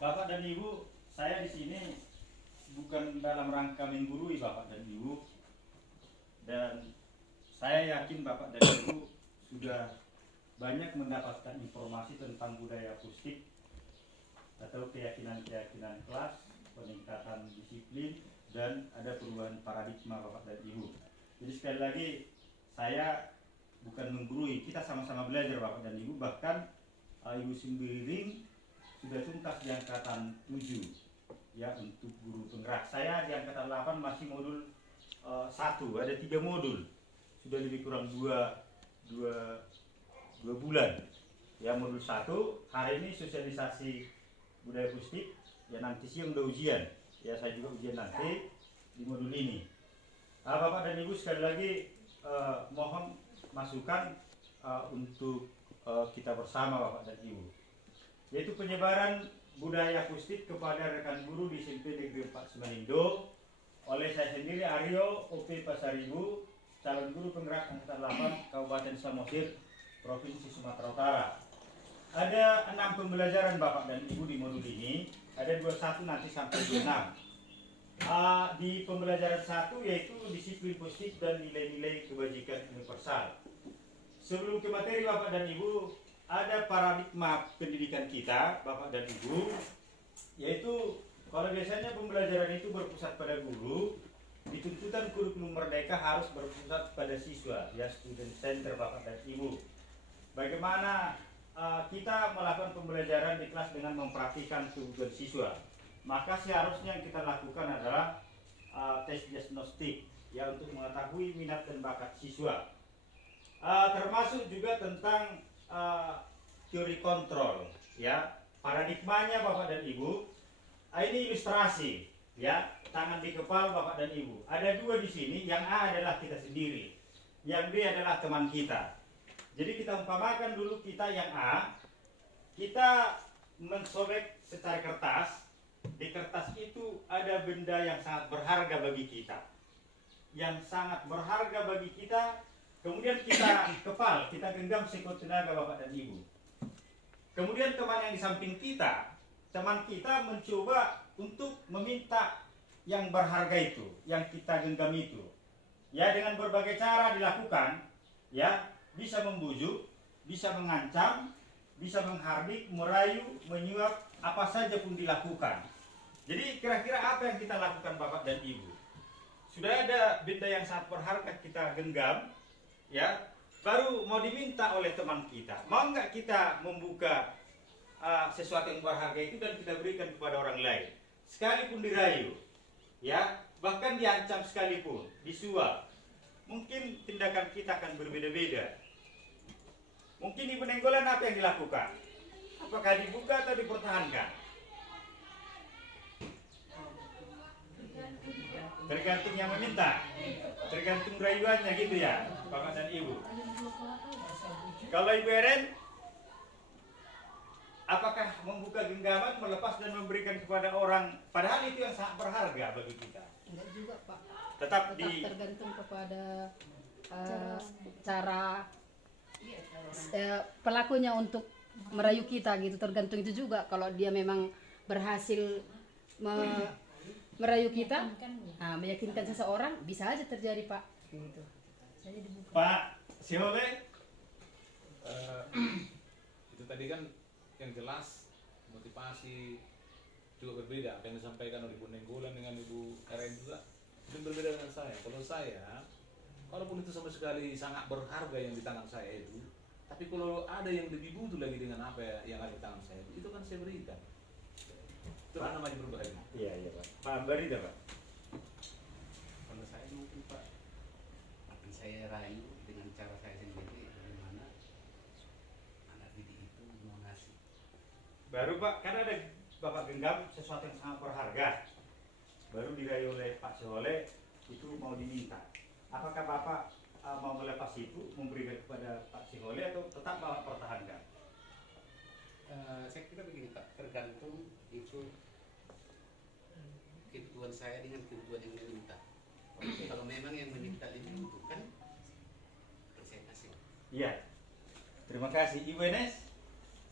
Bapak dan Ibu, saya di sini bukan dalam rangka menggurui Bapak dan Ibu, dan saya yakin Bapak dan Ibu sudah banyak mendapatkan informasi tentang budaya akustik atau keyakinan-keyakinan kelas, peningkatan disiplin, dan ada perubahan paradigma Bapak dan Ibu. Jadi sekali lagi saya bukan menggurui, kita sama-sama belajar Bapak dan Ibu, bahkan Ibu Simbiring sudah tuntas di angkatan 7 ya untuk guru penggerak. Saya di angkatan 8 masih modul 1, ada 3 modul, sudah lebih kurang 2 bulan ya. Modul 1 hari ini sosialisasi budaya akustik ya, nanti siang udah ujian ya, saya juga ujian nanti di modul ini. Bapak dan Ibu sekali lagi mohon masukan untuk kita bersama Bapak dan Ibu, yaitu penyebaran budaya akustik kepada rekan guru di SMP Negeri 4 Semanindo oleh saya sendiri Aryo OP Pasaribu, calon guru penggerak angkatan 8 Kabupaten Samosir, Provinsi Sumatera Utara. Ada 6 pembelajaran Bapak dan Ibu di modul ini, ada 21 nanti sampai 26. Di pembelajaran 1 yaitu disiplin positif dan nilai-nilai kebajikan universal. Sebelum ke materi Bapak dan Ibu, ada paradigma pendidikan kita Bapak dan Ibu, yaitu kalau biasanya pembelajaran itu berpusat pada guru, di tuntutan kurikulum merdeka harus berpusat pada siswa ya, student center Bapak dan Ibu. Bagaimana kita melakukan pembelajaran di kelas dengan memperhatikan kebutuhan siswa, maka seharusnya yang kita lakukan adalah tes diagnostik ya, untuk mengetahui minat dan bakat siswa. Termasuk juga tentang teori kontrol ya, paradigmanya Bapak dan Ibu. Ini ilustrasi ya, tangan di kepala Bapak dan Ibu. Ada 2 di sini, yang A adalah kita sendiri, yang B adalah teman kita. Jadi kita umpamakan dulu kita yang A, kita mensobek secara kertas. Di kertas itu ada benda yang sangat berharga bagi kita, yang sangat berharga bagi kita. Kemudian kita kepal, kita genggam sekuat tenaga Bapak dan Ibu. Kemudian teman yang di samping kita, teman kita mencoba untuk meminta yang berharga itu, yang kita genggam itu. Ya, dengan berbagai cara dilakukan, ya, bisa membujuk, bisa mengancam, bisa menghardik, merayu, menyuap, apa saja pun dilakukan. Jadi kira-kira apa yang kita lakukan Bapak dan Ibu? Sudah ada benda yang sangat berharga kita genggam, ya, baru mau diminta oleh teman kita, mau nggak kita membuka sesuatu yang berharga itu dan kita berikan kepada orang lain, sekalipun dirayu, ya, bahkan diancam sekalipun, disuap, mungkin tindakan kita akan berbeda-beda. Mungkin di penenggolan apa yang dilakukan? Apakah dibuka atau dipertahankan? Tergantung yang meminta, tergantung rayuannya gitu ya Bapak dan Ibu. Kalau Ibu Eren, apakah membuka genggaman, melepas dan memberikan kepada orang, padahal itu yang sangat berharga bagi kita? Enggak juga Pak. Tetap tergantung kepada cara pelakunya untuk merayu kita gitu, tergantung itu juga. Kalau dia memang berhasil merayu kita, meyakinkan seseorang, bisa aja terjadi Pak gitu. Pak Siole, itu tadi kan yang jelas motivasi juga berbeda. Apa yang disampaikan oleh Ibu Nenggolan dengan Ibu Eren juga itu berbeda dengan saya. Kalau saya, walaupun itu sama sekali sangat berharga yang di tangan saya itu, tapi kalau ada yang lebih butuh lagi dengan apa yang ada di tangan saya, itu kan saya berikan. Itu kan namanya berbagi. Iya Pak. Pak Barida Pak. Kalau saya mungkin Pak, akan saya rayu dengan cara saya sendiri, bagaimana anak didik itu mau ngasih. Baru Pak, kan ada Bapak genggam sesuatu yang sangat berharga, baru dirayu oleh Pak Siole, itu mau diminta. Apakah Bapak mau melepas itu, memberikan kepada Pak Siole, atau tetap Bapak pertahankan? Saya kira begini Pak, tergantung itu kebutuhan saya dengan kebutuhan yang meminta. Kalau memang yang meminta lebih membutuhkan, akan saya kasih. Iya. Terima kasih. Ibu Enes?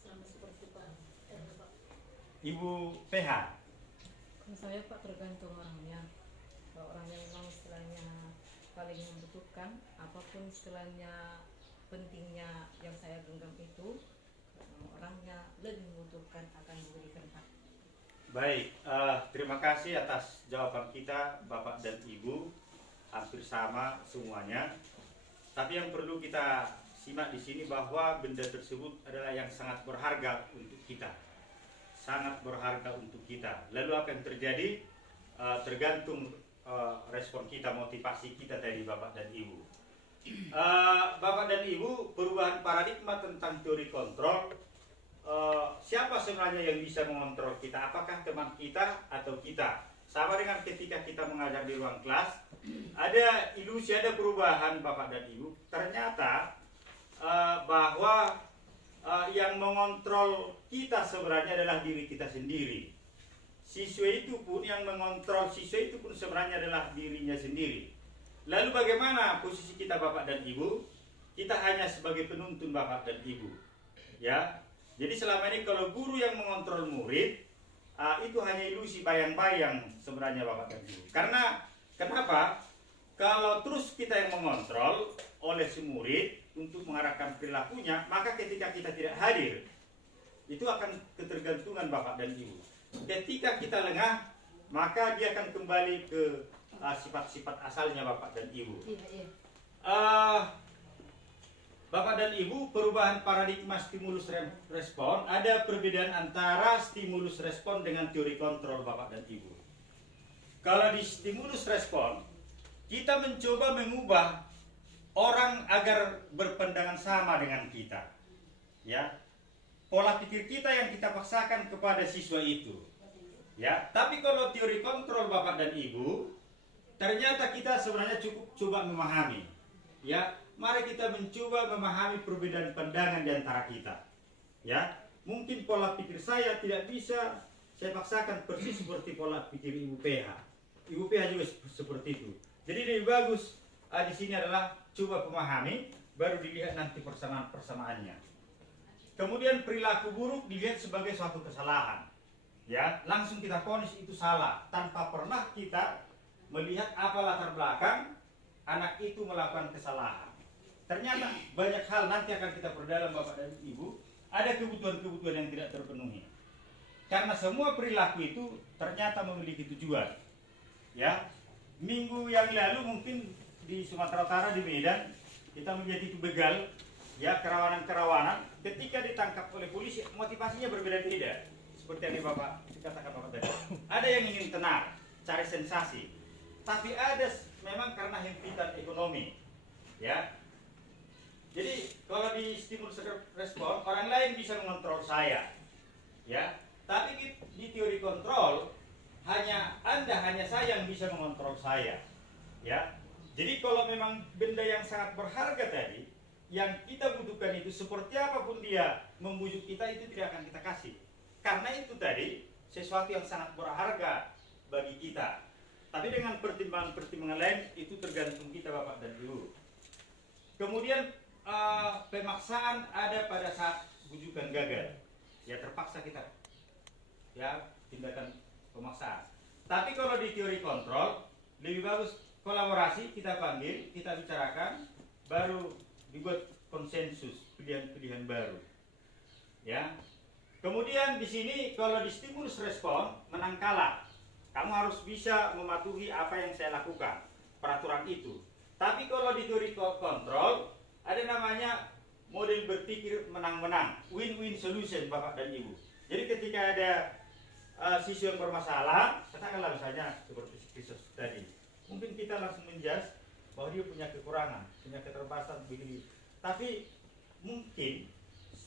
Sama seperti Pak. Ibu PH. Kalau saya Pak tergantung orangnya. Kalau orangnya memang istilahnya paling membutuhkan, apapun istilahnya pentingnya yang saya genggam itu, kalau orangnya lebih membutuhkan akan diberikan Pak. Baik, terima kasih atas jawaban kita Bapak dan Ibu, hampir sama semuanya. Tapi yang perlu kita simak di sini bahwa benda tersebut adalah yang sangat berharga untuk kita, sangat berharga untuk kita. Lalu apa yang terjadi? Tergantung respon kita, motivasi kita tadi Bapak dan Ibu. Bapak dan Ibu, perubahan paradigma tentang teori kontrol. Siapa sebenarnya yang bisa mengontrol kita? Apakah teman kita atau kita? Sama dengan ketika kita mengajar di ruang kelas, ada ilusi, ada perubahan Bapak dan Ibu. Ternyata bahwa yang mengontrol kita sebenarnya adalah diri kita sendiri. Siswa itu pun yang mengontrol siswa itu pun sebenarnya adalah dirinya sendiri. Lalu bagaimana posisi kita Bapak dan Ibu? Kita hanya sebagai penuntun Bapak dan Ibu. Ya. Jadi selama ini kalau guru yang mengontrol murid, itu hanya ilusi, bayang-bayang sebenarnya Bapak dan Ibu. Karena kenapa? Kalau terus kita yang mengontrol oleh si murid untuk mengarahkan perilakunya, maka ketika kita tidak hadir, itu akan ketergantungan Bapak dan Ibu. Ketika kita lengah, maka dia akan kembali ke sifat-sifat asalnya Bapak dan Ibu. Iya. Bapak dan Ibu, perubahan paradigma stimulus respon, ada perbedaan antara stimulus respon dengan teori kontrol Bapak dan Ibu. Kalau di stimulus respon, kita mencoba mengubah orang agar berpandangan sama dengan kita. Ya. Pola pikir kita yang kita paksakan kepada siswa itu. Ya, tapi kalau teori kontrol Bapak dan Ibu, ternyata kita sebenarnya cukup coba memahami. Ya, mari kita mencoba memahami perbedaan pandangan di antara kita. Ya, mungkin pola pikir saya tidak bisa saya paksakan persis seperti pola pikir Ibu PH. Ibu PH juga seperti itu. Jadi lebih bagus di sini adalah coba memahami, baru dilihat nanti persamaan-persamaannya. Kemudian perilaku buruk dilihat sebagai suatu kesalahan. Ya, langsung kita vonis itu salah tanpa pernah kita melihat apa latar belakang anak itu melakukan kesalahan. Ternyata banyak hal nanti akan kita perdalam Bapak dan Ibu, ada kebutuhan-kebutuhan yang tidak terpenuhi. Karena semua perilaku itu ternyata memiliki tujuan. Ya, minggu yang lalu mungkin di Sumatera Utara di Medan kita melihat itu begal, ya, kerawanan-kerawanan. Ketika ditangkap oleh polisi, motivasinya berbeda-beda. Seperti yang Bapak dikatakan Bapak tadi. Ada yang ingin tenang, cari sensasi. Tapi ada memang karena himpitan ekonomi. Ya. Jadi kalau di stimulus respon, orang lain bisa mengontrol saya. Ya. Tapi di teori kontrol hanya saya yang bisa mengontrol saya. Ya. Jadi kalau memang benda yang sangat berharga tadi yang kita butuhkan itu seperti apapun dia membujuk kita, itu tidak akan kita kasih. Karena itu tadi sesuatu yang sangat berharga bagi kita. Tapi dengan pertimbangan-pertimbangan lain itu tergantung kita Bapak dan Ibu. Kemudian pemaksaan ada pada saat bujukan gagal. Ya, terpaksa kita. Ya, tindakan pemaksaan. Tapi kalau di teori kontrol lebih bagus kolaborasi, kita panggil, kita bicarakan, baru dibuat konsensus, pilihan-pilihan baru. Ya. Kemudian di sini kalau di stimulus respon menang kalah. Kamu harus bisa mematuhi apa yang saya lakukan, peraturan itu. Tapi kalau di teori kontrol ada namanya model berpikir menang-menang, win-win solution Bapak dan Ibu. Jadi ketika ada siswa yang bermasalah, katakanlah misalnya seperti Kristus tadi, mungkin kita langsung menjudge bahwa dia punya kekurangan, punya keterbatasan begini. Tapi mungkin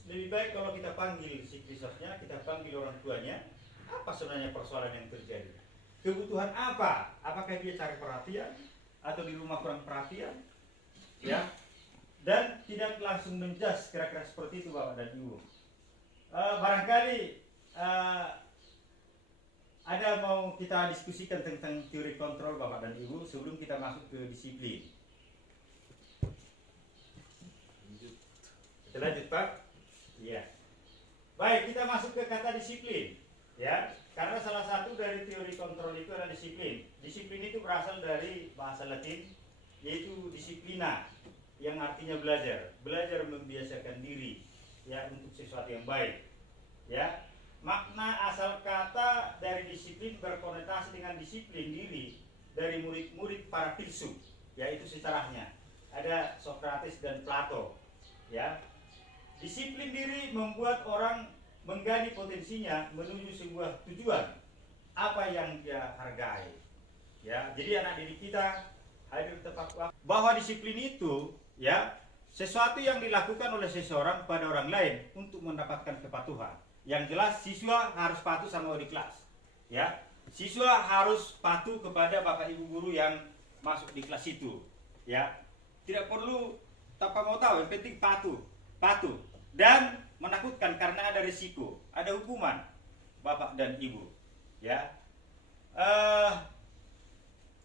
lebih baik kalau kita panggil si Kristusnya, kita panggil orang tuanya, apa sebenarnya persoalan yang terjadi? Kebutuhan apa? Apakah dia cari perhatian atau di rumah kurang perhatian? Ya. Dan tidak langsung menjudge, kira-kira seperti itu Bapak dan Ibu. Barangkali ada mau kita diskusikan tentang teori kontrol Bapak dan Ibu sebelum kita masuk ke disiplin. Kita lanjut Pak. Iya. Baik, kita masuk ke kata disiplin. Ya, karena salah satu dari teori kontrol itu adalah disiplin. Disiplin itu berasal dari bahasa Latin, yaitu disiplina, yang artinya belajar. Belajar membiasakan diri, ya, untuk sesuatu yang baik. Ya, makna asal kata dari disiplin berkonotasi dengan disiplin diri dari murid-murid para filsuf, yaitu sejarahnya ada Sokrates dan Plato. Ya, disiplin diri membuat orang menggali potensinya menuju sebuah tujuan apa yang dia hargai. Ya, jadi anak didik kita hadir tepat waktu. Bahwa disiplin itu, ya, sesuatu yang dilakukan oleh seseorang pada orang lain untuk mendapatkan kepatuhan. Yang jelas siswa harus patuh sama wali kelas. Ya, siswa harus patuh kepada bapak ibu guru yang masuk di kelas itu. Ya, tidak perlu tanpa mau tahu, yang penting patuh dan menakutkan karena ada risiko, ada hukuman bapak dan ibu. Ya,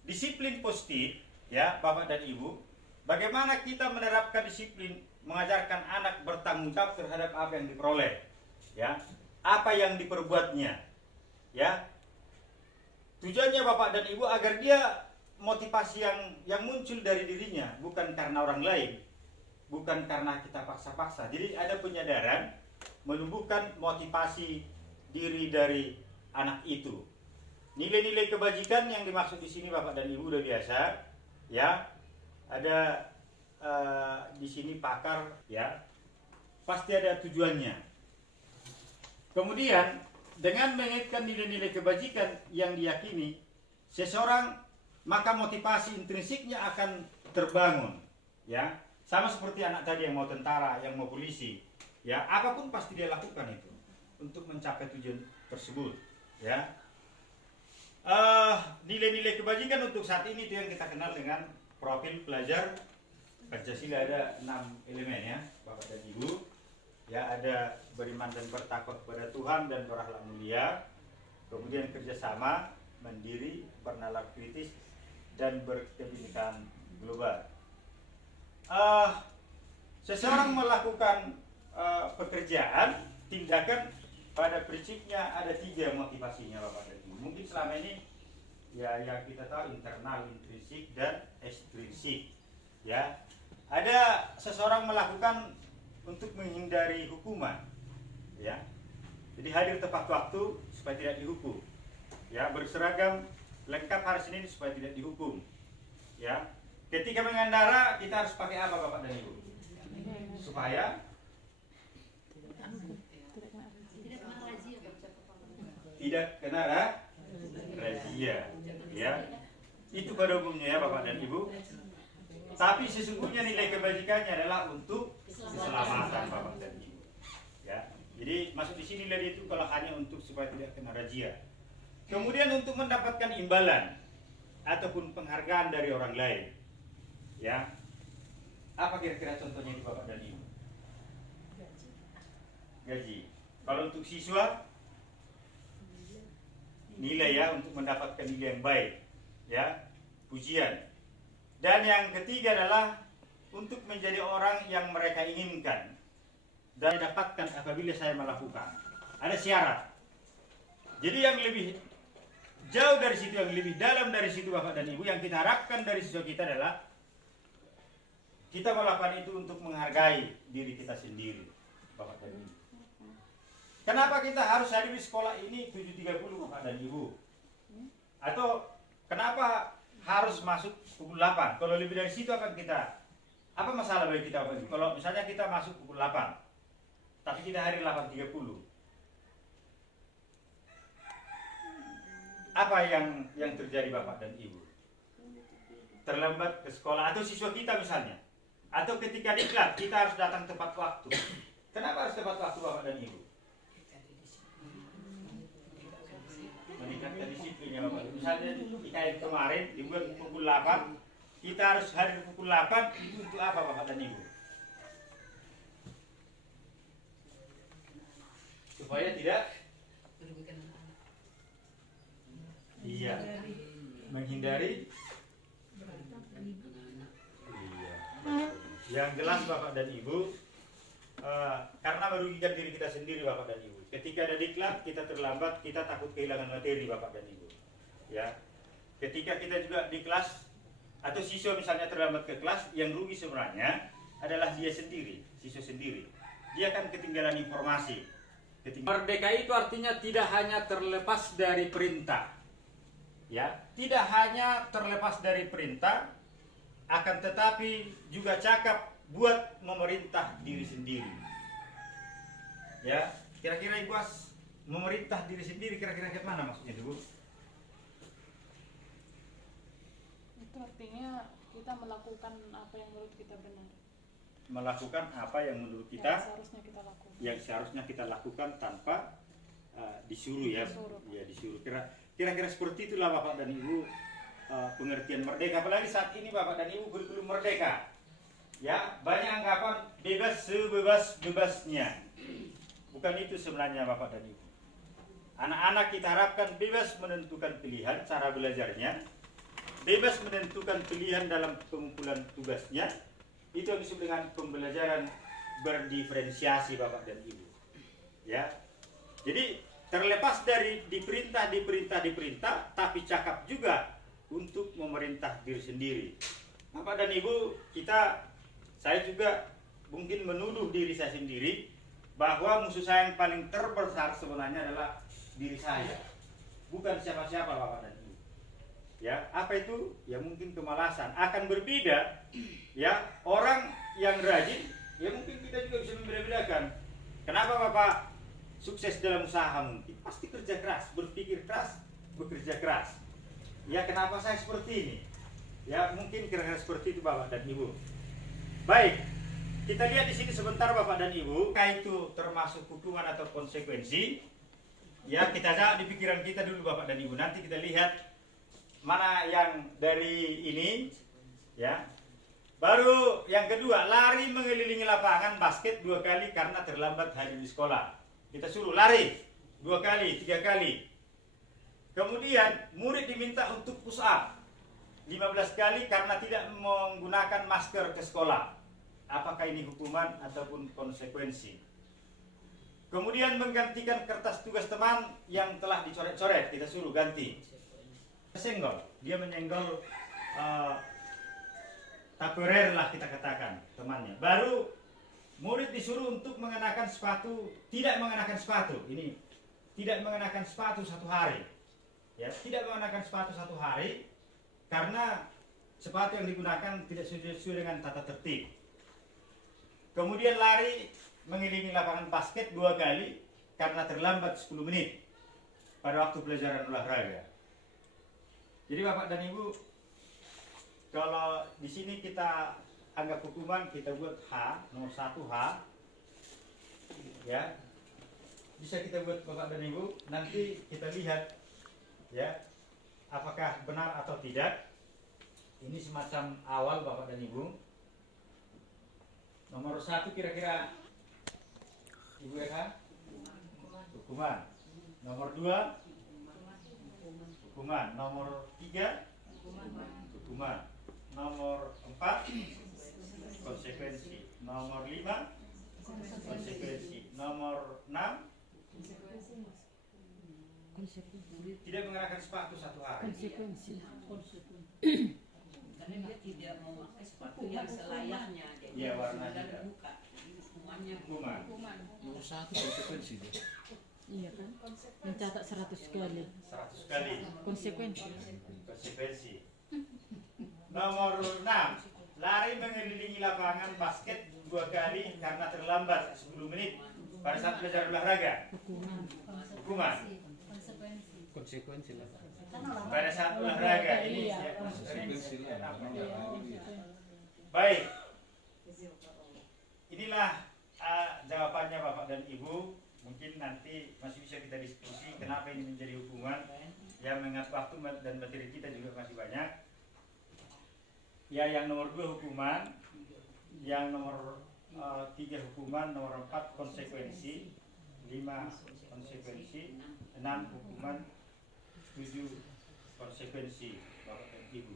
disiplin positif, ya bapak dan ibu. Bagaimana kita menerapkan disiplin, mengajarkan anak bertanggung jawab terhadap apa yang diperoleh, ya, apa yang diperbuatnya, ya. Tujuannya bapak dan ibu agar dia motivasi yang muncul dari dirinya, bukan karena orang lain, bukan karena kita paksa-paksa. Jadi ada penyadaran, menumbuhkan motivasi diri dari anak itu. Nilai-nilai kebajikan yang dimaksud di sini bapak dan ibu udah biasa, ya. Ada di sini pakar, ya, pasti ada tujuannya. Kemudian dengan mengaitkan nilai-nilai kebajikan yang diyakini seseorang, maka motivasi intrinsiknya akan terbangun, ya. Sama seperti anak tadi yang mau tentara, yang mau polisi, ya, apapun pasti dia lakukan itu untuk mencapai tujuan tersebut, ya. Nilai-nilai kebajikan untuk saat ini itu yang kita kenal dengan profil pelajar Pancasila. Ada 6 elemen, ya bapak dan ibu, ya. Ada beriman dan bertakwa kepada Tuhan dan berakhlak mulia, kemudian kerjasama, mandiri, bernalar kritis, dan berkebinekaan global. Seseorang melakukan pekerjaan, tindakan, pada prinsipnya ada 3 motivasinya bapak dan ibu. Mungkin selama ini, ya, yang kita tahu internal, intrinsik, dan ekstrinsik, ya. Ada seseorang melakukan untuk menghindari hukuman, ya. Jadi hadir tepat waktu supaya tidak dihukum, ya. Berseragam lengkap hari Senin supaya tidak dihukum, ya. Ketika mengendara kita harus pakai apa bapak dan ibu? Supaya tidak kena razia, ya. Itu pada umumnya, ya bapak dan ibu. Tapi sesungguhnya nilai kebajikannya adalah untuk keselamatan bapak dan ibu, ya. Jadi masuk di sini nilai itu kalau hanya untuk supaya tidak kena razia. Kemudian untuk mendapatkan imbalan ataupun penghargaan dari orang lain, ya. Apa kira-kira contohnya di bapak dan ibu? Gaji. Kalau untuk siswa, nilai, ya, untuk mendapatkan nilai yang baik, ya, pujian. Dan yang ketiga adalah untuk menjadi orang yang mereka inginkan dan dapatkan apabila saya melakukan. Ada syarat. Jadi yang lebih jauh dari situ, yang lebih dalam dari situ bapak dan ibu, yang kita harapkan dari siswa kita adalah kita melakukan itu untuk menghargai diri kita sendiri bapak dan ibu. Kenapa kita harus hadir di sekolah ini 7.30 bapak dan ibu? Atau kenapa harus masuk pukul 8? Kalau lebih dari situ akan kita, apa masalah bagi kita bapak ibu? Kalau misalnya kita masuk pukul 8 tapi kita hadir 8.30, apa yang terjadi bapak dan ibu? Terlambat ke sekolah, atau siswa kita misalnya, atau ketika diklat kita harus datang tepat waktu. Kenapa harus tepat waktu bapak dan ibu? Meningkatkan disiplinnya bapak. Misalnya IKN kemarin dibuat pukul 8, kita harus hadir pukul 8, itu untuk apa bapak dan ibu? Supaya tidak, iya, menghindari, iya. Yang jelas bapak dan ibu, karena merugikan diri kita sendiri Bapak dan Ibu. Ketika ada diklat kita terlambat, kita takut kehilangan materi Bapak dan Ibu. Ya, ketika kita juga di kelas atau siswa misalnya terlambat ke kelas, yang rugi sebenarnya adalah dia sendiri, siswa sendiri. Dia akan ketinggalan informasi. Merdeka itu artinya tidak hanya terlepas dari perintah, ya, tidak hanya terlepas dari perintah, akan tetapi juga cakap buat memerintah diri sendiri. Ya, kira-kira Ibu As, memerintah diri sendiri kira-kira ke mana maksudnya Ibu? Itu artinya kita melakukan apa yang menurut kita benar. Melakukan apa yang menurut kita Yang seharusnya kita lakukan. yang seharusnya kita lakukan tanpa disuruh ya. Disuruh. Ya, disuruh. Kira-kira seperti itulah Bapak dan Ibu pengertian merdeka. Apalagi saat ini Bapak dan Ibu kurikulum merdeka. Ya, banyak anggapan bebas sebebas-bebasnya. Bukan itu sebenarnya Bapak dan Ibu. Anak-anak kita harapkan bebas menentukan pilihan cara belajarnya, bebas menentukan pilihan dalam pengumpulan tugasnya. Itu yang disebut dengan pembelajaran berdiferensiasi Bapak dan Ibu. Ya. Jadi terlepas dari diperintah, tapi cakap juga untuk memerintah diri sendiri. Bapak dan Ibu, saya juga mungkin menuduh diri saya sendiri bahwa musuh saya yang paling terbesar sebenarnya adalah diri saya, bukan siapa-siapa Bapak dan Ibu. Ya, apa itu? Ya mungkin kemalasan. Akan berbeda, ya, orang yang rajin, ya mungkin kita juga bisa membeda-bedakan. Kenapa Bapak sukses dalam usaha mungkin? Pasti kerja keras, berpikir keras, bekerja keras. Ya, kenapa saya seperti ini? Ya, mungkin kira-kira seperti itu Bapak dan Ibu. Baik, kita lihat di sini sebentar Bapak dan Ibu, apakah itu termasuk hukuman atau konsekuensi? Ya, kita jawab di pikiran kita dulu Bapak dan Ibu. Nanti kita lihat mana yang dari ini, ya. Baru yang kedua, lari mengelilingi lapangan basket 2 kali karena terlambat hadir di sekolah. Kita suruh lari 2 kali, 3 kali. Kemudian murid diminta untuk push up 15 kali karena tidak menggunakan masker ke sekolah. Apakah ini hukuman ataupun konsekuensi? Kemudian menggantikan kertas tugas teman yang telah dicoret-coret, kita suruh ganti. Senggol, dia menyenggol taperer lah kita katakan temannya. Baru murid disuruh untuk mengenakan sepatu, tidak mengenakan sepatu. Ini tidak mengenakan sepatu 1 hari. Ya, tidak mengenakan sepatu 1 hari karena sepatu yang digunakan tidak sesuai dengan tata tertib. Kemudian lari mengelilingi lapangan basket 2 kali karena terlambat 10 menit pada waktu pelajaran olahraga. Jadi Bapak dan Ibu, kalau di sini kita anggap hukuman, kita buat H, nomor 1 H, ya, bisa kita buat Bapak dan Ibu. Nanti kita lihat, ya, apakah benar atau tidak. Ini semacam awal Bapak dan Ibu. Nomor 1 kira-kira Ibu Eka? Hukuman. Nomor 2? Hukuman. Nomor 3? Hukuman. Nomor 4? Konsekuensi. Nomor 5? Konsekuensi. Nomor 6? Tidak mengenakan sepatu 1 hari. Konsekuensi. Karena dia tidak memakai sepatu yang selayaknya, jadi Iya, warna sudah tidak. terbuka. Jadi hukumannya Hukuman. Nomor 1 konsekuensi itu. Iya kan? Mencatat 100 kali. 100 kali. Konsekuensi. Konsekuensi. Nomor 6. Lari mengelilingi lapangan basket 2 kali karena terlambat 10 menit pada saat belajar olahraga. Hukuman. Konsekuensi lah. Pada saat olahraga ini ya, Konsekuensi lah. baik. Inilah jawabannya Bapak dan Ibu. Mungkin nanti masih bisa kita diskusi kenapa ini menjadi hukuman. Ya, mengingat waktu dan materi kita juga masih banyak. Ya, yang nomor 2 hukuman, yang nomor 3 hukuman, nomor 4 konsekuensi, 5 konsekuensi, 6 hukuman, 7 konsekuensi Bapak dan Ibu.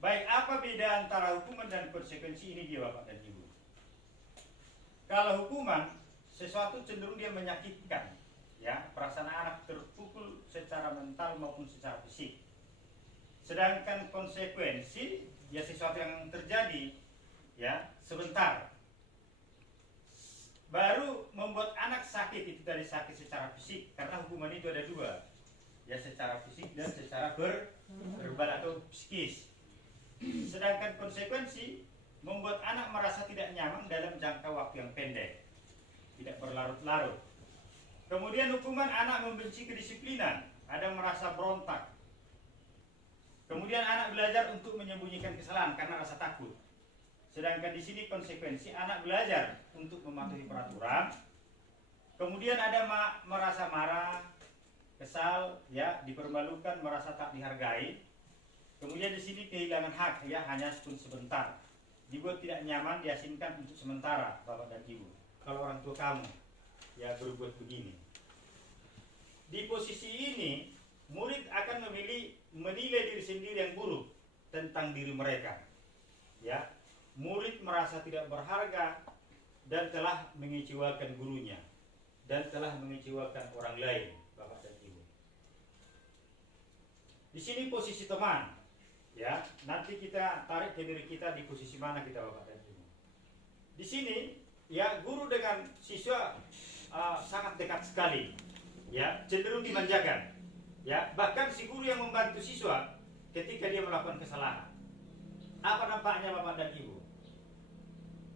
Baik, apa beda antara hukuman dan konsekuensi ini dia Bapak dan Ibu? Kalau hukuman, sesuatu cenderung dia menyakitkan, ya, perasaan anak terpukul secara mental maupun secara fisik. Sedangkan konsekuensi, ya sesuatu yang terjadi, ya, sebentar. Baru membuat anak sakit itu dari sakit secara fisik, karena hukuman itu ada dua, ya, secara fisik dan secara verbal atau psikis. Sedangkan konsekuensi membuat anak merasa tidak nyaman dalam jangka waktu yang pendek, tidak berlarut-larut. Kemudian hukuman anak membenci kedisiplinan, ada merasa berontak. Kemudian anak belajar untuk menyembunyikan kesalahan karena rasa takut. Sedangkan di sini konsekuensi anak belajar untuk mematuhi peraturan. Kemudian ada merasa marah, kesal, ya, dipermalukan, merasa tak dihargai. Kemudian di sini kehilangan hak, ya, hanya pun sebentar. Dibuat tidak nyaman, diasingkan untuk sementara, Bapak dan Ibu. Kalau orang tua kamu, ya, berbuat begini. Di posisi ini, murid akan menilai diri sendiri yang buruk tentang diri mereka. Ya, murid merasa tidak berharga dan telah mengecewakan gurunya dan telah mengecewakan orang lain, Bapak dan Ibu. Di sini posisi teman, ya, nanti kita tarik ke diri kita di posisi mana kita, Bapak dan Ibu. Di sini, ya, guru dengan siswa sangat dekat sekali, ya, cenderung dimanjakan, ya, bahkan si guru yang membantu siswa ketika dia melakukan kesalahan. Apa nampaknya, Bapak dan Ibu?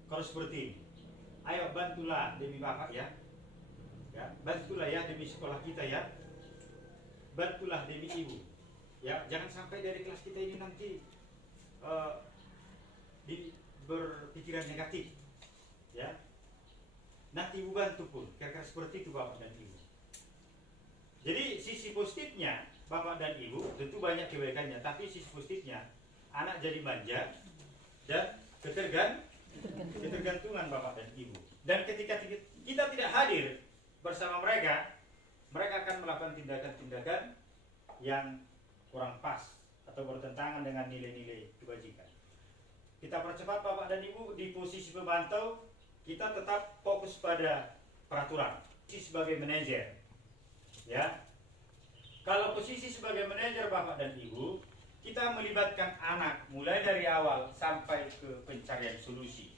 Kalau seperti ini, ayo bantulah demi Bapak, ya, ya, bantulah, ya, demi sekolah kita, ya, bantulah demi Ibu, ya, jangan sampai dari kelas kita ini nanti berpikiran negatif, ya, nanti Ibu bantu pun, kira-kira seperti itu, Bapak dan Ibu. Jadi sisi positifnya, Bapak dan Ibu, tentu banyak kebaikannya, tapi sisi positifnya anak jadi manja dan ketergantungan Bapak dan Ibu. Dan ketika kita tidak hadir bersama mereka, mereka akan melakukan tindakan-tindakan yang kurang pas atau bertentangan dengan nilai-nilai kebajikan. Kita percepat, Bapak dan Ibu, di posisi pemantau, kita tetap fokus pada peraturan. Posisi sebagai manajer, ya. Kalau posisi sebagai manajer, Bapak dan Ibu, kita melibatkan anak mulai dari awal sampai ke pencarian solusi,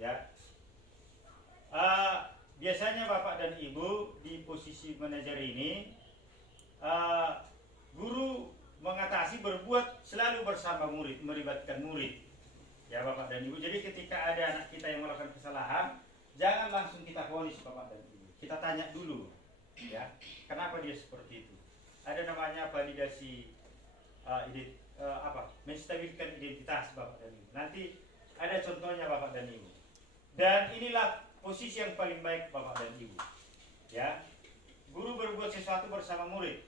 ya. Biasanya Bapak dan Ibu di posisi manajer ini, guru mengatasi berbuat selalu bersama murid, melibatkan murid, ya, Bapak dan Ibu. Jadi ketika ada anak kita yang melakukan kesalahan, jangan langsung kita vonis, Bapak dan Ibu. Kita tanya dulu, ya, kenapa dia seperti itu. Ada namanya validasi menstabilkan identitas, Bapak dan Ibu. Nanti ada contohnya, Bapak dan Ibu. Dan inilah posisi yang paling baik, Bapak dan Ibu, ya. Guru berbuat sesuatu bersama murid,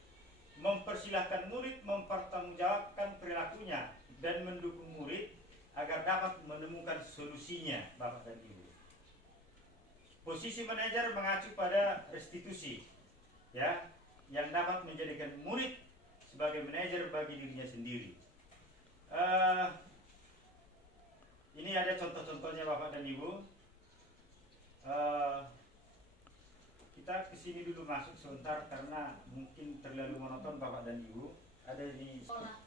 mempersilahkan murid mempertanggungjawabkan perilakunya dan mendukung murid agar dapat menemukan solusinya, Bapak dan Ibu. Posisi manajer mengacu pada restitusi, ya, yang dapat menjadikan murid sebagai manajer bagi dirinya sendiri. Ini ada contoh-contohnya, Bapak dan Ibu. Kita kesini dulu masuk sebentar karena mungkin terlalu monoton, Bapak dan Ibu. Ada di sekolah.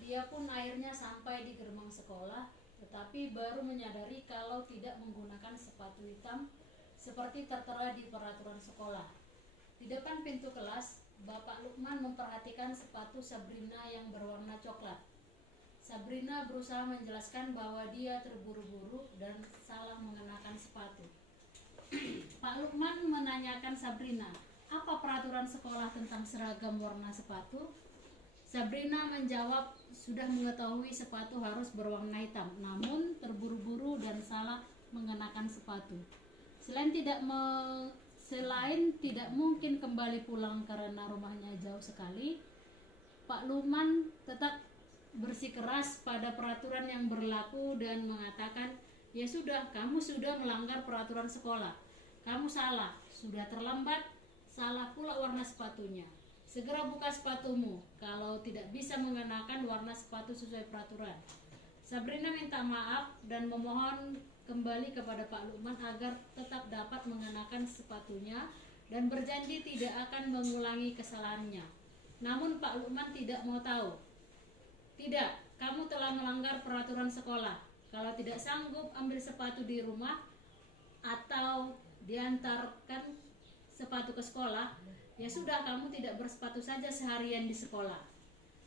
Dia pun akhirnya sampai di gerbang sekolah, tetapi baru menyadari kalau tidak menggunakan sepatu hitam seperti tertera di peraturan sekolah. Di depan pintu kelas, Bapak Lukman memperhatikan sepatu Sabrina yang berwarna coklat. Sabrina berusaha menjelaskan bahwa dia terburu-buru dan salah mengenakan sepatu. Pak Lukman menanyakan Sabrina, apa peraturan sekolah tentang seragam warna sepatu? Sabrina menjawab sudah mengetahui sepatu harus berwarna hitam, namun terburu-buru dan salah mengenakan sepatu. Selain tidak mungkin kembali pulang karena rumahnya jauh sekali, Pak Lukman tetap bersikeras pada peraturan yang berlaku dan mengatakan, ya sudah, kamu sudah melanggar peraturan sekolah. Kamu salah, sudah terlambat, salah pula warna sepatunya. Segera buka sepatumu, kalau tidak bisa mengenakan warna sepatu sesuai peraturan. Sabrina minta maaf dan memohon kembali kepada Pak Lukman agar tetap dapat mengenakan sepatunya dan berjanji tidak akan mengulangi kesalahannya. Namun Pak Lukman tidak mau tahu. Tidak, kamu telah melanggar peraturan sekolah. Kalau tidak sanggup ambil sepatu di rumah atau diantarkan sepatu ke sekolah, ya sudah, kamu tidak bersepatu saja seharian di sekolah.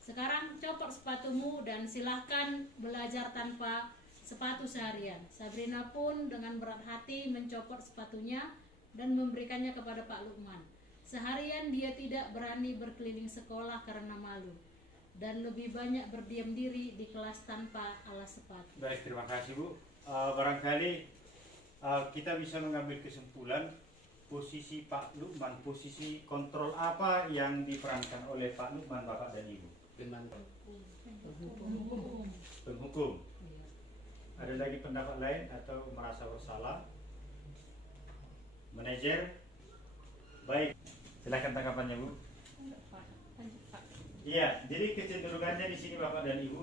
Sekarang copot sepatumu dan silahkan belajar tanpa sepatu seharian. Sabrina pun dengan berat hati mencopot sepatunya dan memberikannya kepada Pak Lukman. Seharian dia tidak berani berkeliling sekolah karena malu dan lebih banyak berdiam diri di kelas tanpa alas sepatu. Baik, terima kasih Bu. Barangkali kita bisa mengambil kesimpulan posisi Pak Lukman, posisi kontrol apa yang diperankan oleh Pak Lukman, Bapak dan Ibu? Memang Penghukum. Ada lagi pendapat lain atau merasa bersalah? Manajer? Baik, silakan tanggapannya Bu. Iya, jadi kecenderungannya di sini Bapak dan Ibu,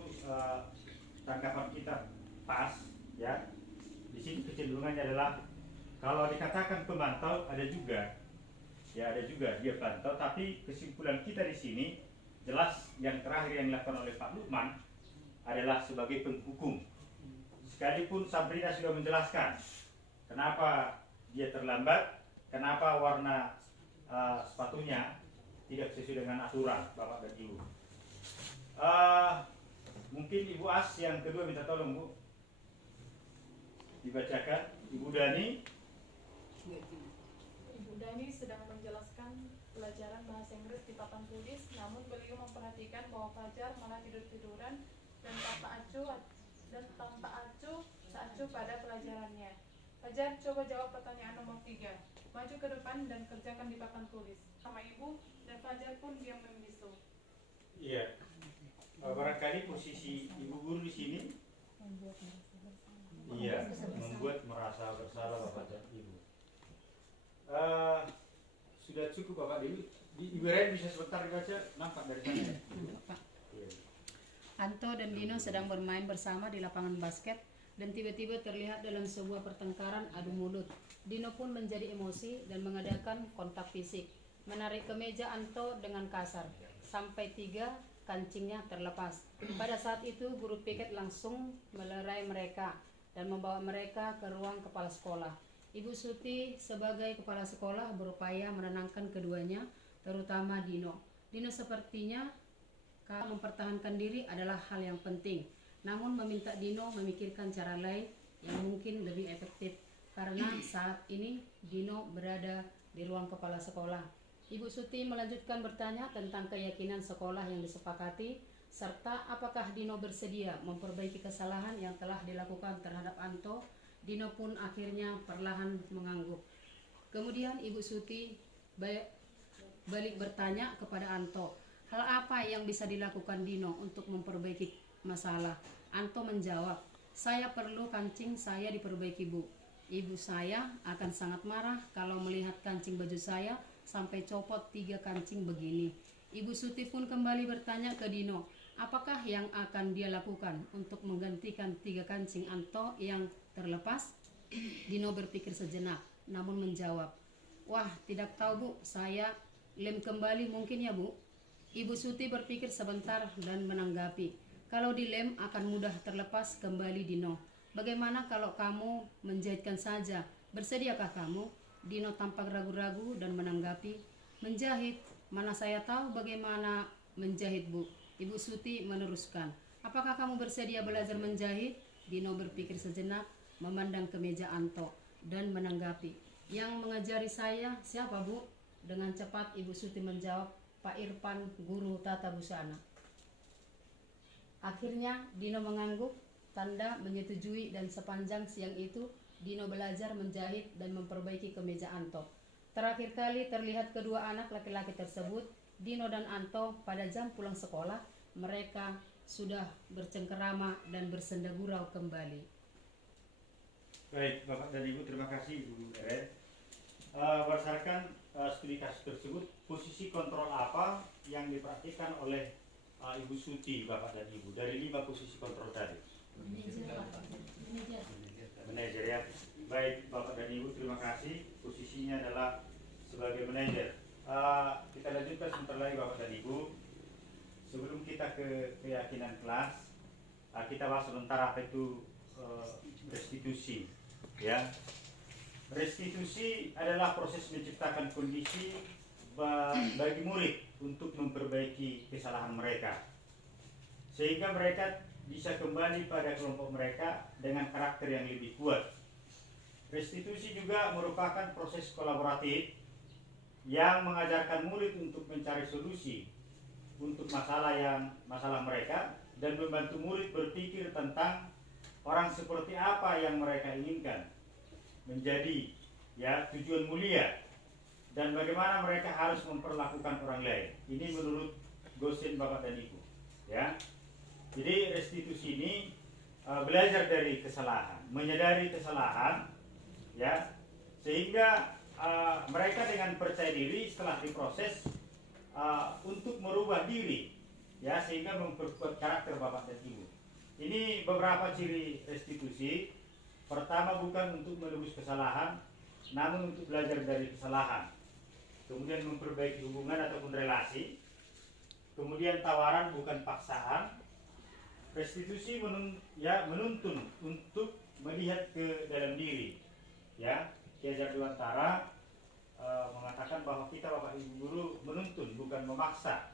tanggapan kita pas, ya. Di sini kecenderungannya adalah kalau dikatakan pemantau ada juga, ya ada juga dia pantau. Tapi kesimpulan kita di sini jelas yang terakhir yang dilakukan oleh Pak Lukman adalah sebagai penghukum. Sekalipun Sabrina sudah menjelaskan kenapa dia terlambat, kenapa warna sepatunya tidak sesuai dengan aturan, Bapak dan Ibu. Mungkin Ibu As yang kedua minta tolong Bu, dibacakan. Ibu Dani. Ibu Dani sedang menjelaskan pelajaran bahasa Inggris di papan tulis, namun beliau memperhatikan bahwa Fajar malah tidur-tiduran dan tanpa acuh pada pelajarannya. Fajar, coba jawab pertanyaan nomor 3. Maju ke depan dan kerjakan di papan tulis. Sama Ibu dan Fajar pun diam membisu. Iya. Barangkali posisi Ibu Guru di sini membuat merasa bersalah Bapak dan Ibu. Sudah cukup Bapak Ibu. Ibu Ren bisa sebentar dibaca, nampak dari sana. Iya. Anto dan Dino sedang bermain bersama di lapangan basket dan tiba-tiba terlihat dalam sebuah pertengkaran adu mulut. Dino pun menjadi emosi dan mengadakan kontak fisik, menarik kemeja Anto dengan kasar sampai 3 kancingnya terlepas. Pada saat itu guru piket langsung melerai mereka dan membawa mereka ke ruang kepala sekolah. Ibu Suti sebagai kepala sekolah berupaya menenangkan keduanya, terutama Dino. Dino sepertinya kalau mempertahankan diri adalah hal yang penting, namun meminta Dino memikirkan cara lain yang mungkin lebih efektif karena saat ini Dino berada di ruang kepala sekolah. Ibu Suti melanjutkan bertanya tentang keyakinan sekolah yang disepakati serta apakah Dino bersedia memperbaiki kesalahan yang telah dilakukan terhadap Anto. Dino pun akhirnya perlahan mengangguk. Kemudian Ibu Suti balik bertanya kepada Anto, hal apa yang bisa dilakukan Dino untuk memperbaiki masalah? Anto menjawab, saya perlu kancing saya diperbaiki Bu. Ibu saya akan sangat marah kalau melihat kancing baju saya sampai copot 3 kancing begini. Ibu Suti pun kembali bertanya ke Dino, apakah yang akan dia lakukan untuk menggantikan 3 kancing Anto yang terlepas? Dino berpikir sejenak, namun menjawab, wah tidak tahu Bu, saya lem kembali mungkin ya Bu. Ibu Suti berpikir sebentar dan menanggapi, kalau dilem akan mudah terlepas kembali Dino. Bagaimana kalau kamu menjahitkan saja? Bersediakah kamu? Dino tampak ragu-ragu dan menanggapi, menjahit? Mana saya tahu bagaimana menjahit Bu. Ibu Suti meneruskan, apakah kamu bersedia belajar menjahit? Dino berpikir sejenak, memandang ke meja Anto dan menanggapi, yang mengajari saya siapa Bu? Dengan cepat Ibu Suti menjawab, Pak Irfan, guru tata busana. Akhirnya Dino mengangguk, tanda menyetujui, dan sepanjang siang itu Dino belajar menjahit dan memperbaiki kemeja Anto. Terakhir kali terlihat kedua anak laki-laki tersebut, Dino dan Anto, pada jam pulang sekolah. Mereka sudah bercengkerama dan bersenda gurau kembali. Baik, Bapak dan Ibu, terima kasih Ibu Eren. Berdasarkan studi kasus tersebut, posisi kontrol apa yang diperhatikan oleh Ibu Suti, Bapak dan Ibu, dari 5 posisi kontrol tadi? Manajer. manajer ya. Baik Bapak dan Ibu, terima kasih. Posisinya adalah sebagai manajer. Kita lanjutkan sebentar lagi Bapak dan Ibu. Sebelum kita ke keyakinan kelas, kita bahas sebentar apa itu restitusi. Ya, restitusi adalah proses menciptakan kondisi bagi murid untuk memperbaiki kesalahan mereka, sehingga mereka bisa kembali pada kelompok mereka dengan karakter yang lebih kuat. Restitusi juga merupakan proses kolaboratif yang mengajarkan murid untuk mencari solusi untuk masalah mereka dan membantu murid berpikir tentang orang seperti apa yang mereka inginkan menjadi ya tujuan mulia dan bagaimana mereka harus memperlakukan orang lain. Ini menurut dosen Bapak dan Ibu ya. Jadi restitusi ini belajar dari kesalahan, menyadari kesalahan ya, sehingga mereka dengan percaya diri setelah diproses untuk merubah diri ya, sehingga memperkuat karakter Bapak dan Ibu. Ini beberapa ciri restitusi. Pertama, bukan untuk menebus kesalahan, namun untuk belajar dari kesalahan. Kemudian memperbaiki hubungan ataupun relasi. Kemudian tawaran bukan paksaan. Restitusi menuntun untuk melihat ke dalam diri. Ya, Ki Hajar Dewantara mengatakan bahwa kita Bapak Ibu guru menuntun bukan memaksa.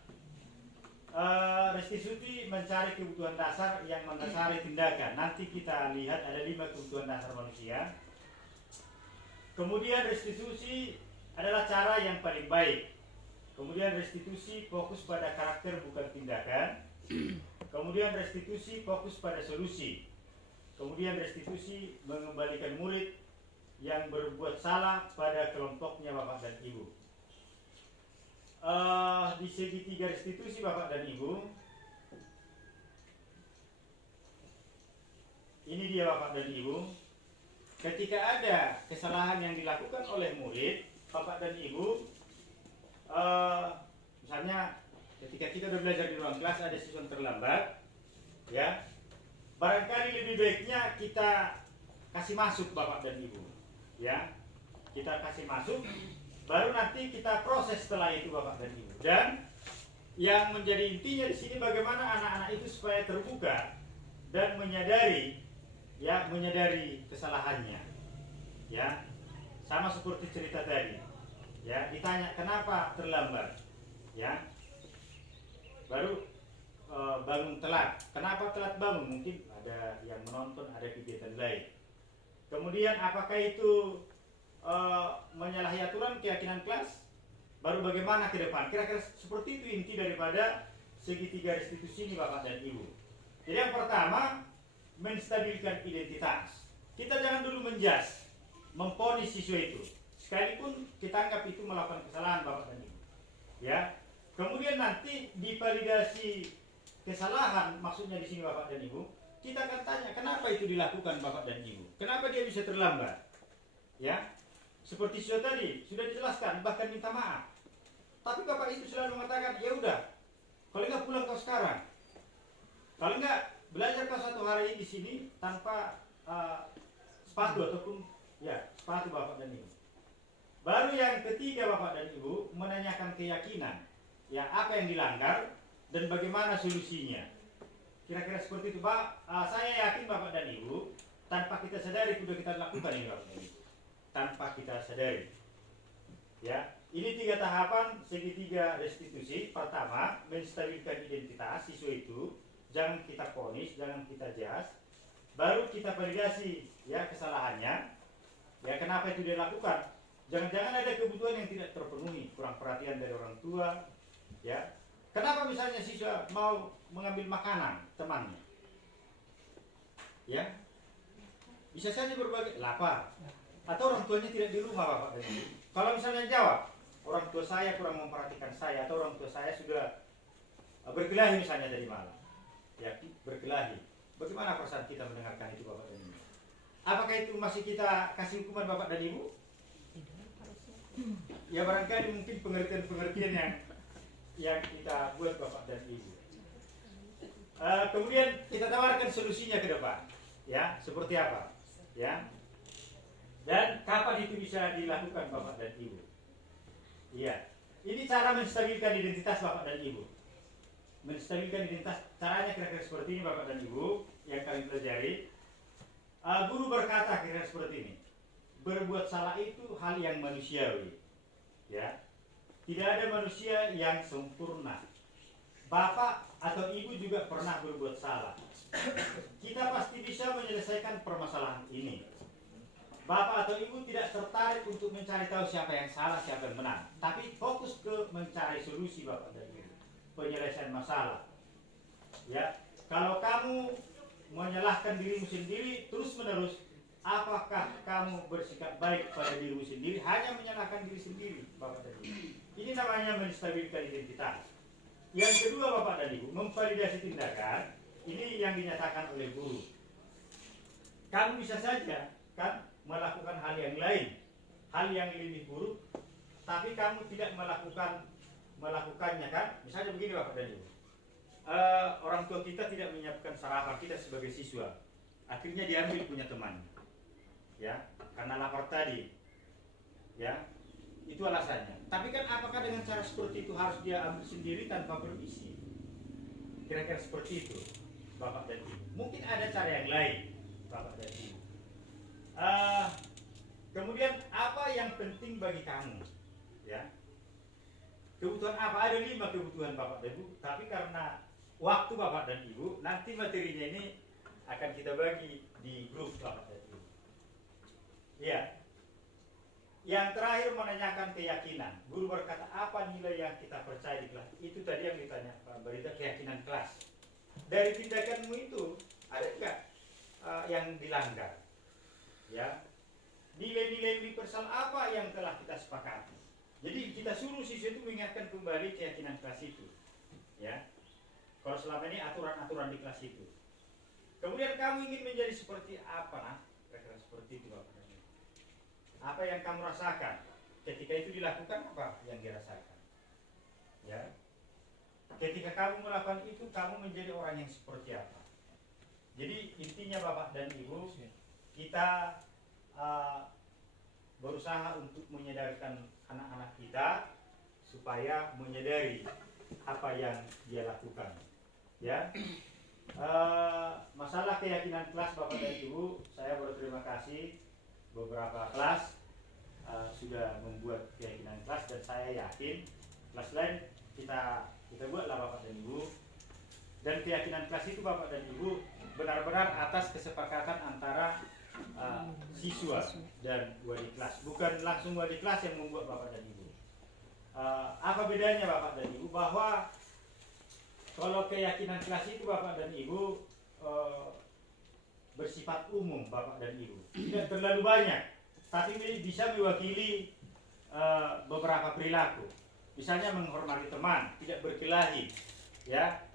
Restitusi mencari kebutuhan dasar yang mendasari tindakan. Nanti kita lihat ada 5 kebutuhan dasar manusia. Kemudian restitusi adalah cara yang paling baik. Kemudian restitusi fokus pada karakter bukan tindakan. Kemudian restitusi fokus pada solusi. Kemudian restitusi mengembalikan murid yang berbuat salah pada kelompoknya Bapak dan Ibu. Di segitiga restitusi Bapak dan Ibu, ini dia Bapak dan Ibu. Ketika ada kesalahan yang dilakukan oleh murid, Bapak dan Ibu, misalnya ketika kita sudah belajar di ruang kelas ada siswa terlambat, ya, barangkali lebih baiknya kita kasih masuk Bapak dan Ibu, ya, kita kasih masuk, baru nanti kita proses setelah itu Bapak dan Ibu. Dan yang menjadi intinya di sini bagaimana anak-anak itu supaya terbuka dan menyadari, ya, menyadari kesalahannya, ya, sama seperti cerita tadi, ya, ditanya kenapa terlambat, ya, baru bangun telat, kenapa telat bangun, mungkin ada yang menonton, ada kegiatan lain. Kemudian apakah itu menyalahi aturan keyakinan kelas, baru bagaimana ke depan. Kira-kira seperti itu inti daripada segitiga restitusi ini Bapak dan Ibu. Jadi yang pertama, menstabilkan identitas. Kita jangan dulu menjas, memponis siswa itu, sekalipun kita anggap itu melakukan kesalahan Bapak dan Ibu, ya. Kemudian nanti divalidasi kesalahan, maksudnya di sini Bapak dan Ibu, kita akan tanya kenapa itu dilakukan Bapak dan Ibu, kenapa dia bisa terlambat, ya. Seperti siswa tadi sudah dijelaskan, bahkan minta maaf, tapi Bapak itu selalu mengatakan ya udah, kalau nggak pulang kau sekarang, kalau nggak belajar kau 1 hari di sini tanpa sepatu ataupun ya sepatu Bapak dan Ibu. Baru yang ketiga Bapak dan Ibu menanyakan keyakinan, ya, apa yang dilanggar dan bagaimana solusinya. Kira-kira seperti itu Pak. Saya yakin Bapak dan Ibu tanpa kita sadari sudah kita lakukan ini Bapak dan Ibu, tanpa kita sadari, ya. Ini 3 tahapan segitiga restitusi. Pertama, menstabilkan identitas siswa itu, jangan kita ponis, jangan kita jas. Baru kita validasi, ya, kesalahannya, ya, kenapa itu dilakukan. Jangan-jangan ada kebutuhan yang tidak terpenuhi, kurang perhatian dari orang tua, ya. Kenapa misalnya siswa mau mengambil makanan temannya, ya, bisa saja berbagai lapar, atau orang tuanya tidak di rumah Bapak dan Ibu. Kalau misalnya jawab, orang tua saya kurang memperhatikan saya, atau orang tua saya sudah berkelahi misalnya tadi malam, ya, berkelahi. Bagaimana perasaan kita mendengarkan itu Bapak dan Ibu? Apakah itu masih kita kasih hukuman Bapak dan Ibu? Ya barangkali mungkin pengertian-pengertian yang kita buat Bapak dan Ibu. Kemudian kita tawarkan solusinya ke depan, ya, seperti apa, Ya. Dan kapan itu bisa dilakukan Bapak dan Ibu? Iya. Ini cara menstabilkan identitas Bapak dan Ibu. Menstabilkan identitas, caranya kira-kira seperti ini Bapak dan Ibu yang kami pelajari. Guru berkata kira-kira seperti ini. Berbuat salah itu hal yang manusiawi. Ya. Tidak ada manusia yang sempurna. Bapak atau ibu juga pernah berbuat salah. Kita pasti bisa menyelesaikan permasalahan ini. Bapak atau ibu tidak tertarik untuk mencari tahu siapa yang salah, siapa yang benar. Tapi fokus ke mencari solusi Bapak dan Ibu. Penyelesaian masalah. Ya, kalau kamu menyalahkan dirimu sendiri terus-menerus, apakah kamu bersikap baik pada dirimu sendiri? Hanya menyalahkan diri sendiri, Bapak dan Ibu. Ini namanya menstabilkan identitas. Yang kedua Bapak dan Ibu, memvalidasi tindakan. Ini yang dinyatakan oleh guru. Kamu bisa saja kan melakukan hal yang lain, hal yang lebih buruk, tapi kamu tidak melakukannya kan? Misalnya begini Bapak dan Ibu, orang tua kita tidak menyiapkan sarapan kita sebagai siswa, akhirnya diambil punya teman, ya, karena lapar tadi, ya, itu alasannya. Tapi kan apakah dengan cara seperti itu harus dia ambil sendiri tanpa permisi? Kira-kira seperti itu, Bapak dan Ibu. Mungkin ada cara yang lain, Bapak dan Ibu. Kemudian apa yang penting bagi kamu, ya? Kebutuhan apa? Ada 5 kebutuhan Bapak dan Ibu. Tapi karena waktu Bapak dan Ibu, nanti materinya ini akan kita bagi di grup Bapak dan Ibu. Ya. Yang terakhir menanyakan keyakinan. Guru berkata apa nilai yang kita percaya di kelas? Itu tadi yang ditanya Pak Berita, keyakinan kelas. Dari tindakanmu itu ada enggak yang dilanggar? Ya, nilai-nilai universal apa yang telah kita sepakati? Jadi kita suruh siswa itu mengingatkan kembali keyakinan kelas itu, ya. Kalau selama ini aturan-aturan di kelas itu. Kemudian kamu ingin menjadi seperti apa, nah? Kira-kira seperti itu Bapak. Apa yang kamu rasakan ketika itu dilakukan, apa yang dirasakan? Ya. Ketika kamu melakukan itu, kamu menjadi orang yang seperti apa? Jadi intinya Bapak dan Ibu, kita berusaha untuk menyadarkan anak-anak kita supaya menyadari apa yang dia lakukan. Ya, masalah keyakinan kelas Bapak dan Ibu, saya berterima kasih beberapa kelas sudah membuat keyakinan kelas dan saya yakin kelas lain kita buatlah Bapak dan Ibu. Dan keyakinan kelas itu Bapak dan Ibu benar-benar atas kesepakatan antara siswa dan wali kelas, bukan langsung wali kelas yang membuat Bapak dan Ibu. Apa bedanya Bapak dan Ibu? Bahwa kalau keyakinan kelas itu Bapak dan Ibu bersifat umum Bapak dan Ibu, tidak terlalu banyak, tapi bisa mewakili beberapa perilaku. Misalnya menghormati teman, tidak berkelahi, ya,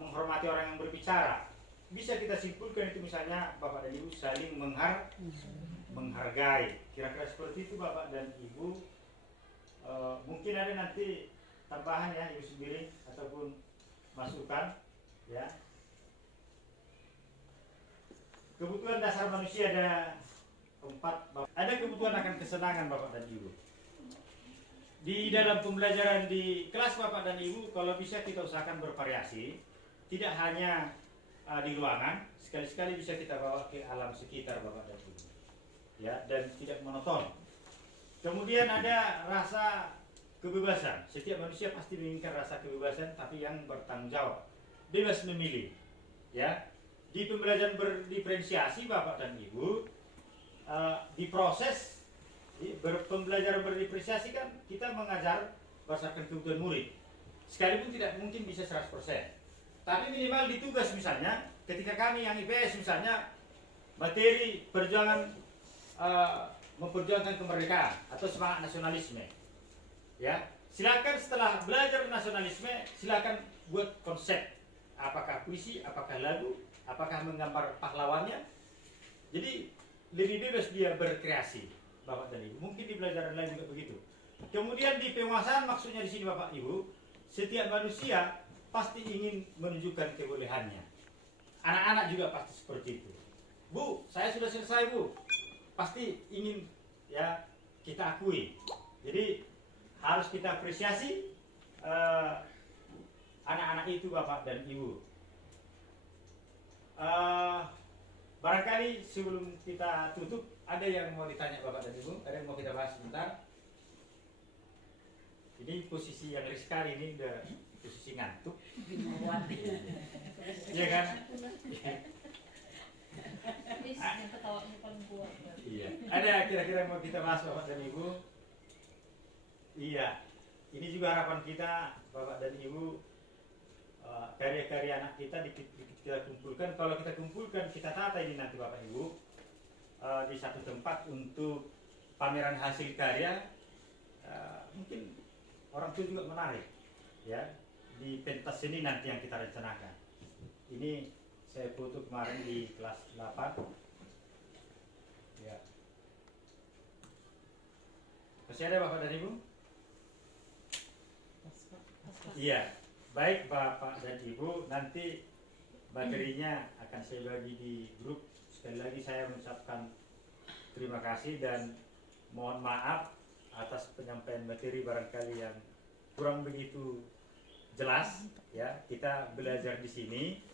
menghormati orang yang berbicara. Bisa kita simpulkan itu misalnya Bapak dan Ibu saling menghargai. Kira-kira seperti itu Bapak dan Ibu. Mungkin ada nanti tambahan ya Ibu sendiri ataupun masukan, ya. Kebutuhan dasar manusia ada 4. Ada kebutuhan akan kesenangan Bapak dan Ibu. Di dalam pembelajaran di kelas Bapak dan Ibu, kalau bisa kita usahakan bervariasi, tidak hanya di ruangan, sekali-sekali bisa kita bawa ke alam sekitar Bapak dan Ibu, ya, dan tidak monoton. Kemudian ada rasa kebebasan. Setiap manusia pasti menginginkan rasa kebebasan, tapi yang bertanggung jawab, bebas memilih, ya. Di pembelajaran berdiferensiasi Bapak dan Ibu, di proses pembelajaran berdiferensiasi kan kita mengajar berdasarkan kebutuhan murid. Sekalipun tidak mungkin bisa 100%. Tapi minimal di tugas misalnya, ketika kami yang IPS misalnya, materi perjuangan memperjuangkan kemerdekaan atau semangat nasionalisme. Ya, silakan setelah belajar nasionalisme, silakan buat konsep. Apakah puisi, apakah lagu, apakah menggambar pahlawannya. Jadi lebih bebas dia berkreasi, Bapak dan Ibu. Mungkin di pelajaran lain juga begitu. Kemudian di penguasaan maksudnya di sini Bapak Ibu, setiap manusia pasti ingin menunjukkan kebolehannya. Anak-anak juga pasti seperti itu. Bu, saya sudah selesai Bu. pasti ingin ya kita akui. Jadi harus kita apresiasi anak-anak itu Bapak dan Ibu. Barangkali sebelum kita tutup ada yang mau ditanya Bapak dan Ibu, ada yang mau kita bahas sebentar. Ini posisi yang sekali ini udah posisi ngantuk. Iya kan? Yang ketawanya paling kuat. Iya. Ada kira-kira yang mau kita bahas Bapak dan Ibu? Iya. Ini juga harapan kita Bapak dan Ibu, karya-karya anak kita kita kumpulkan. Kalau kita kumpulkan, kita tata ini nanti Bapak Ibu di satu tempat untuk pameran hasil karya. Mungkin orang tua juga menarik, ya, di pentas seni nanti yang kita rencanakan. Ini saya foto kemarin di kelas 8. Ya. Masih ada Bapak dan Ibu? Iya. Baik Bapak dan Ibu, nanti materinya akan saya bagi di grup. Sekali lagi saya mengucapkan terima kasih dan mohon maaf atas penyampaian materi barangkali yang kurang begitu jelas, ya. Kita belajar di sini.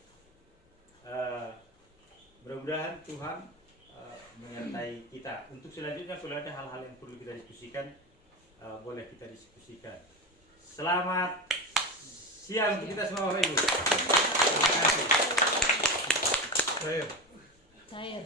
Mudah-mudahan Tuhan menyertai kita. Untuk selanjutnya kalau ada hal-hal yang perlu kita diskusikan, boleh kita diskusikan. Selamat siang untuk kita semua Bapak Ibu. Terima kasih. Saya Cair.